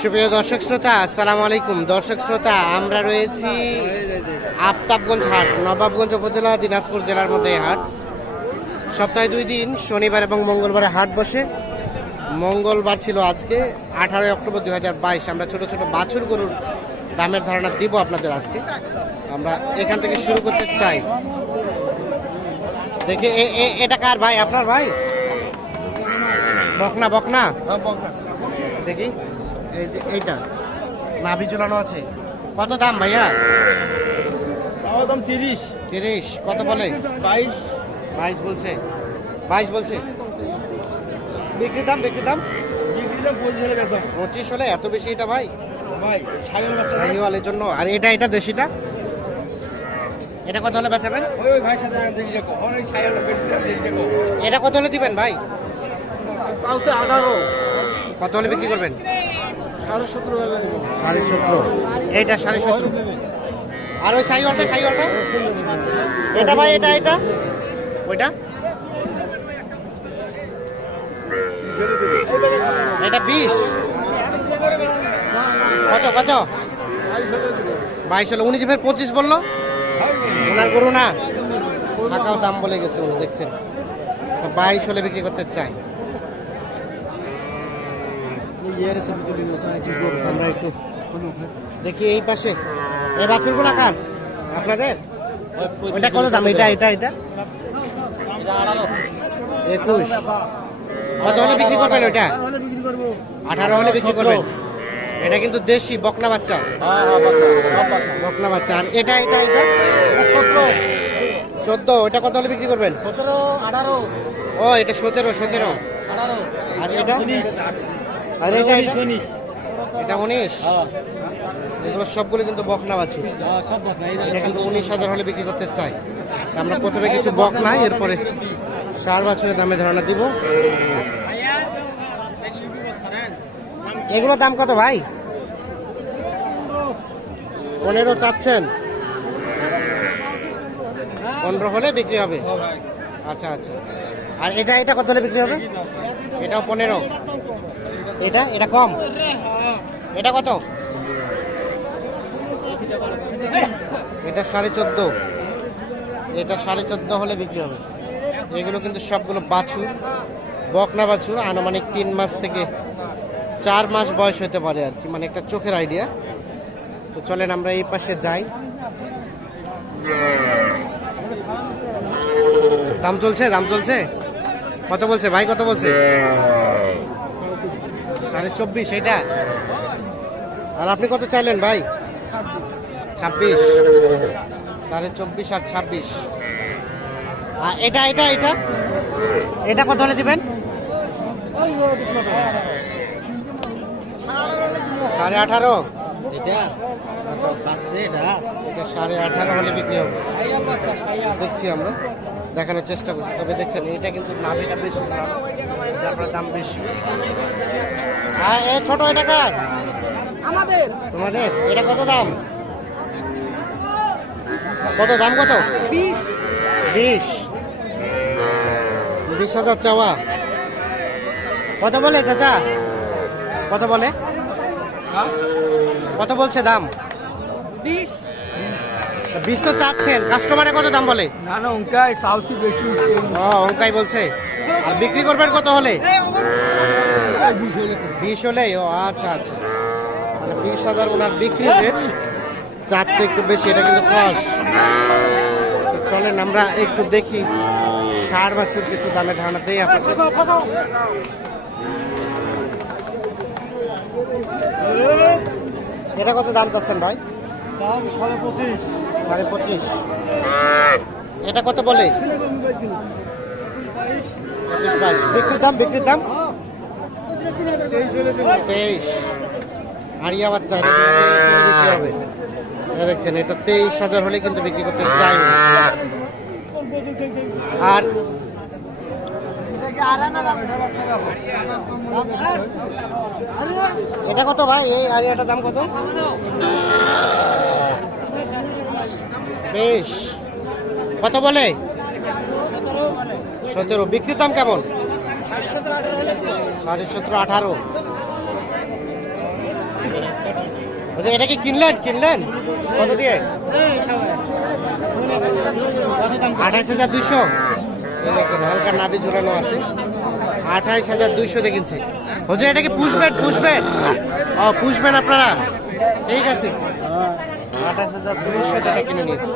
সুপ্রিয় দর্শক শ্রোতা, আসসালামু আলাইকুম। দর্শক শ্রোতা, আমরা রয়েছি আফতাবগঞ্জ হাট, নবাবগঞ্জ উপজেলা, দিনাজপুর জেলার মধ্যে হাট। সপ্তাহে দুই দিন, শনিবার এবং মঙ্গলবারে হাট বসে। মঙ্গলবার ছিল আজকে, আঠারোই অক্টোবর দুই হাজার বাইশ। আমরা ছোট ছোট বাছুর গরুর দামের ধারণা দিব আপনাদের আজকে। আমরা এখান থেকে শুরু করতে চাই। দেখি এটা কার ভাই? আপনার ভাই? বকনা বকনা? দেখি। এই যে এইটা। নাভি ঝুলানো আছে। কত দাম ভাইয়া? দাম তিরিশ। তিরিশ। কত বলে? বাইশ। বাইশ বলছে। বাইশ বলছে। বিক্রি দাম বিক্রি দাম? বিক্রি দাম পঁচিশ হলে পঁচিশ হলে এত বেশি এটা ভাই? ভাই? শাহিওয়ালের জন্য। আর এটা এটা দেশিটা? এটা কত হলে বেচাবেন ওই ভাইয়ের সাথে এটা কত হলে দিবেন ভাই? তাওতে আঠারো। কত হলে বিক্রি করবেন? সাড়ে সতেরো হলে সাড়ে সতেরো। এইটা সাড়ে সতেরো। আর ওই সাইওয়ালটা সাইওয়ালটা? এটা ভাই এটা এটা? ওইটা? এটা বিশ। কত কত? বাইশ হলো। উনি ফের পঁচিশ বলল? ওনার গরু না? টাকাও দাম বলে গেছে উনি দেখছেন? বাইশ হলে বিক্রি করতে চাই আমরা একটু দেখি এই পাশে। এই বাছুরগুলো কার? আপনাদের? ওইটা কত দাম? এটা এটা এটা? একুশ। কত হলে বিক্রি করবেন ওইটা? আঠারো হলে বিক্রি করবেন? এটা কিন্তু দেশি বকনা বাচ্চা। বকনা বাচ্চা। আর এটা এটা এটা? চোদ্দ। ওটা কত হলে বিক্রি করবেন? সতেরো আঠারো। ও এটা সতেরো সতেরো। আঠারো। আর এটা? আর এটা এটা? উনিশ এটা উনিশ? এগুলো সবগুলো কিন্তু বকনা এটা কিন্তু উনিশ হাজার হলে বিক্রি করতে চাই। আমরা প্রথমে কিছু বক নাই এরপরে সার বাছুরের দামে ধারণা দিব। এগুলো দাম কত ভাই? পনেরো চাচ্ছেন। পনেরো হলে বিক্রি হবে? আচ্ছা আচ্ছা। আর এটা এটা কত হলে বিক্রি হবে? এটাও পনেরো। এটা এটা কম। এটা কত? এটা সাড়ে চোদ্দ। এটা সাড়ে চোদ্দ হলে বিক্রি হবে। এগুলো কিন্তু সবগুলো বাছুর, বকনা বাছুর। আনুমানিক তিন মাস থেকে চার মাস বয়স হতে পারে আর কি। মানে একটা চোখের আইডিয়া তো চলেন আমরা এই পাশে যাই। দাম চলছে? দাম চলছে? কত বলছে ভাই? কত বলছে? সাড়ে চব্বিশ এটা আর আপনি কত চাইলেন ভাই? ছাব্বিশ। সাড়ে চব্বিশ আর ছাব্বিশ। আর এটা এটা এটা? এটা কত হলে দিবেন? সাড়ে আঠারো। এটা? ফার্স্ট এটা এটা সাড়ে আঠারো হলে বিক্রি হবে। দেখছি আমরা। দেখানোর চেষ্টা করছি। তবে দেখছেন এটা কিন্তু নাভিটা বেশি দাম বেশি। আর এ ছোট এটা কার? আমাদের। তোমাদের? এটা কত দাম? কত দাম কত? বিশ। বিশ। বিশ হাজার চাওয়া। কত বলে চাচা? কত বলে? কত বলছে দাম? বিশ। বিশ তো চাচ্ছেন। কাস্টমারে কত দাম বলে? না না ওটাই সাউথি বেশি ও অঙ্কাই বলছে। আর বিক্রি করবেন কত হলে? বিশ হলে ও আচ্ছা আচ্ছা। মানে বিশ হাজার ওনার বিক্রি রেট চাচ্ছে একটু বেশি এটা কিন্তু ক্রস চলেন আমরা একটু দেখি। সার বাছুর কিছু দামে ধারণা দেই আপনাদের এটা কত দাম চাচ্ছেন ভাই? দাম সাড়ে পঁচিশ। সাড়ে পঁচিশ। এটা কত বলে? বাইশ বিক্রির দাম বিক্রির দাম? তেইশ। আড়িয়া বাচ্চা বিক্রি হবে। দেখছেন এটা তেইশ হাজার হলে কিন্তু বিক্রি করতে চাই। আর এটা কত ভাই? এই আড়িয়াটার দাম কত? বেশ। কত বলে? সতেরো। বিক্রির দাম কেমন? সাড়ে সতেরো, আঠারো। এটা কি কিনলেন? কিনলেন? কত দিয়ে? আঠাইশ হাজার দুইশো। হালকা নাবি ঝুলানো আছে। আঠাইশ হাজার দুইশো দেখেছি হচ্ছে এটা কি পুষবেন পুষবেন ও পুষবেন আপনারা? ঠিক আছে। আঠাশ হাজার দুইশো টাকা কিনে নিয়েছি।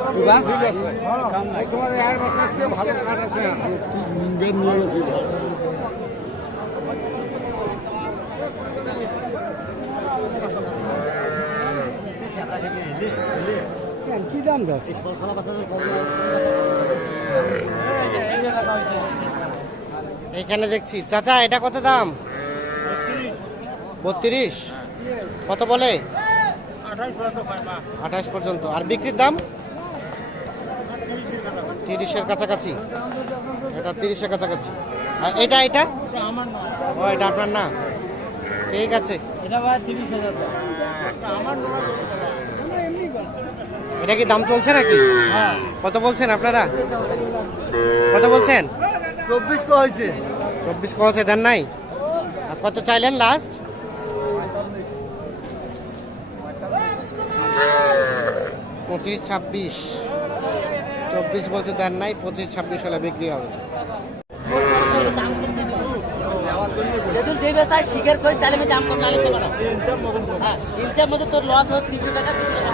কি দাম দাস এখানে দেখছি। চাচা এটা কত দাম? বত্রিশ। কত বলে? আঠাশ পর্যন্ত আর বিক্রির দাম? তিরিশের কাছাকাছি। এটা তিরিশের কাছাকাছি। আর এটা এটা? ও এটা আপনার না? ঠিক আছে। এটা কি দাম চলছে নাকি? কত বলছেন আপনারা? কত বলছেন? চব্বিশ কো হয়েছে। চব্বিশ কছে দেন নাই? আর কত চাইলেন লাস্ট পঁচিশ ছাব্বিশ। চব্বিশ বলছে দেন নাই পঁচিশ ছাব্বিশ হলে বিক্রি হবে। হ্যাঁ তোর লস হোক তিনশো টাকা দুশো টাকা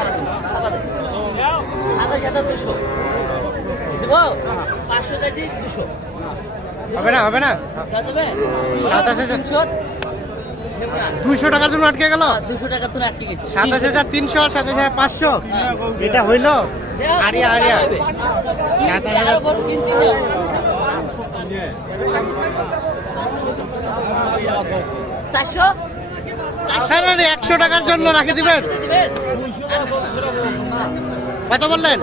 দিব পাঁচশো কেজি দুশো। হবে না হবে না। সাতাশ হাজার। দুইশো টাকার জন্য আটকে গেল? দুশো আটকে গেছে। সাতাশ হাজার তিনশো সাতাশ হাজার পাঁচশো। এটা হইল? আরিয়া আরিয়া। সাতাশ হাজার চারশো? হ্যাঁ একশো টাকার জন্য রাখে দিবেন? কত বললেন?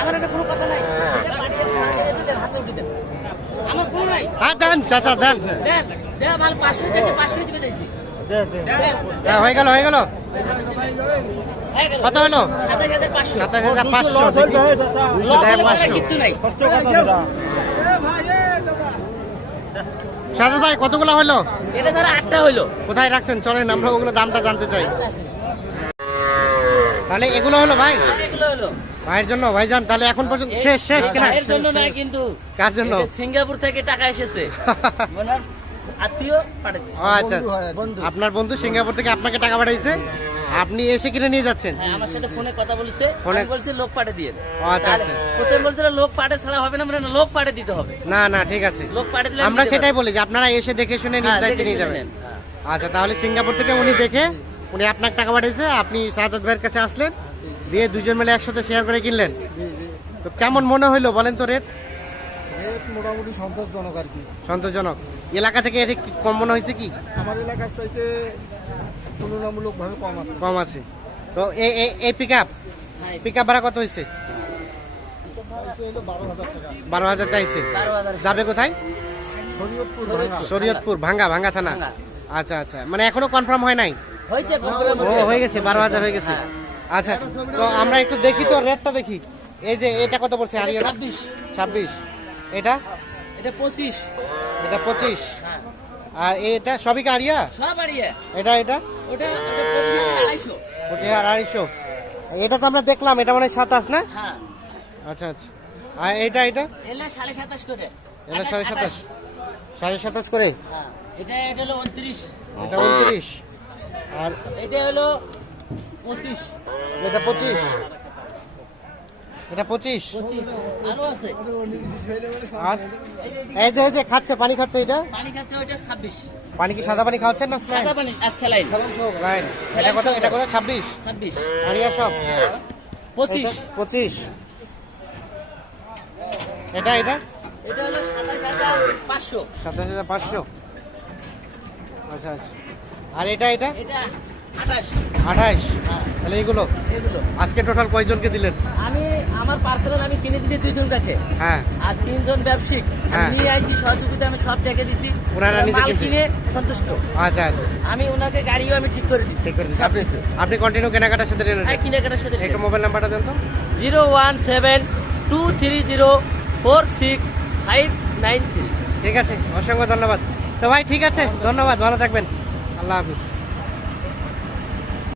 আমার একটা কোনো কথা নাই। হাতে উঠে দেন হ্যাঁ দেন চাচা দেন। দেন দেন মাল পাঁচশো দিয়েছে পাঁচশো দিবে দিয়েছি হ্যাঁ হয়ে গেল হয়ে গেল। কত হলো? সাতাশ হাজার পাঁচশো। নাই। সাদা ভাই কতগুলো হলো? এটা ধরো আটটা হইল কোথায় রাখছেন? চলেন আমরা ওগুলো দামটা জানতে চাই। তাহলে এগুলো হলো ভাই? এগুলো হলো। ভাইয়ের জন্য ভাইজান তাহলে এখন পর্যন্ত শেষ শেষ কিনা? এর জন্য না কিন্তু কার জন্য? সিঙ্গাপুর থেকে টাকা এসেছে। ওনার আত্মীয় পাঠাচ্ছে আচ্ছা। আপনার বন্ধু সিঙ্গাপুর থেকে আপনাকে টাকা পাঠাইছে? আপনি এসে কিনে নিয়ে যাচ্ছেন? হ্যাঁ আমার সাথে ফোনে কথা বলেছে। ফোনে- আমি লোক পাঠে দিয়ে আচ্ছা, আচ্ছা। প্রথমে বলছিল লোক পাঠে ছাড়া হবে না। মানে না, লোক পাঠে দিতে হবে। না না ঠিক আছে। লোক পাঠে দিলে আমরা সেটাই বলি যে আপনারা এসে দেখে শুনে নিজ হ্যাঁ, দায়িত্বে নিয়ে যাবেন। হ্যাঁ। আচ্ছা তাহলে সিঙ্গাপুর থেকে উনি দেখে উনি আপনাকে টাকা পাঠিয়েছে আপনি সাদাত ভাইয়ের কাছে আসলেন। দিয়ে দুজন মিলে একসাথে শেয়ার করে কিনলেন? তো কেমন মনে হইল বলেন তো রেট রেট মোটামুটি সন্তোষজনক আর কি। সন্তোষজনক। এলাকা থেকে এর কম মনে হয়েছে কি? আমার এলাকার চাইতে তুলনামূলকভাবে কম আছে। কম আছে। তো এই এই- এই পিক আপ পিক আপ ভাড়া কত হয়েছে? বারো হাজার চাইছে। যাবে কোথায়? শরীয়তপুর শরীয়তপুর। ভাঙা। শরীয়তপুর ভাঙ্গা ভাঙ্গা থানা। আচ্ছা আচ্ছা। মানে এখনও কনফার্ম হয় নাই। হয়ে গেছে বারো হাজার হয়ে গেছে। হ্যাঁ। আচ্ছা তো আমরা একটু দেখি তো রেটটা দেখি। এই যে এটা কত পড়ছে? এটা আরিয়া ছাব্বিশ। ছাব্বিশ। এটা? এটা পঁচিশ। এটা পঁচিশ। হ্যাঁ। আর এটা সবই আরিয়া সব এটা এটা? ওটা আড়াইশো। পঁচিশ আর আড়াইশো। এটা তো আমরা দেখলাম এটা মানে সাতাশ না? হ্যাঁ। আচ্ছা আচ্ছা। আর এটা এটা? এলে সাড়ে সাতাশ করে। এটা সাড়ে সাতাশ। সাড়ে সাতাশ করে? হ্যাঁ। এটা এটা হলো উনত্রিশ। এটা উনত্রিশ। আর এটা হলো এটা পঁচিশ। এটা পঁচিশ। আর এই যে এই যে খাচ্ছে পানি খাচ্ছে এটা? পানি কি সাদা পানি খাওয়াচ্ছেন না স্নান সাদা পানি আর স্যালাইন। রাইট এটা কত এটা কত ছাব্বিশ? ছাব্বিশ। আরিয়া সব? পঁচিশ। পঁচিশ। এটা এটা? এটা হলো সাতাশ হাজার পাঁচশো। আচ্ছা আচ্ছা। আর এটা এটা? এটা আঠাশ। হ্যাঁ। তাহলে এইগুলো এগুলো। আজকে টোটাল কয়জনকে দিলেন? আমি আমার পার্সোনাল আমি কিনে দিচ্ছি দুইজন কাছে হ্যাঁ। আর তিনজন ব্যবসায়িক। হ্যাঁ। নিয়ে আইছি সহযোগিতা আমি সব দেখে দিচ্ছি ওনারা নিজে কিনে সন্তুষ্ট। আচ্ছা আচ্ছা। আমি ওনাকে গাড়িও আমি ঠিক করে দিচ্ছি ঠিক করে দিচ্ছি। আপনি আপনি কন্টিনিউ কেনাকাটার সাথে হ্যাঁ কিনে কাটার সাথে একটু মোবাইল নাম্বারটা দেন তো। Zero one seven two three zero four six five nine three. ঠিক আছে অসংখ্য ধন্যবাদ। তো ভাই ঠিক আছে ধন্যবাদ ভালো থাকবেন। আল্লাহ হাফিজ।